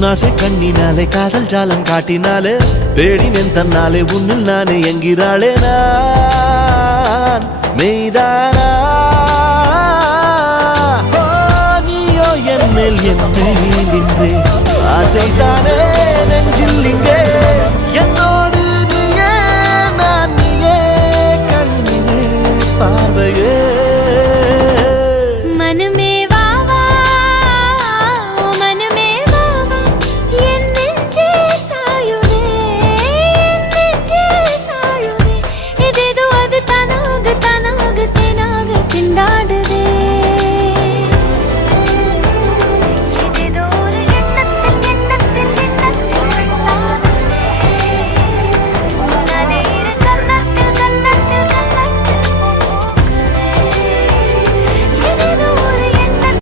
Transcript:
உன்னாசை கண்ணினாலே காதல் ஜாலம் காட்டினாலே தேடினேன் தன்னாலே உன்னில் நானே என்கிறாளே நான் மெய்தானா நீயோ என் மேல் என்னை நின்றே ஆசைதானே நெஞ்சில் இங்கே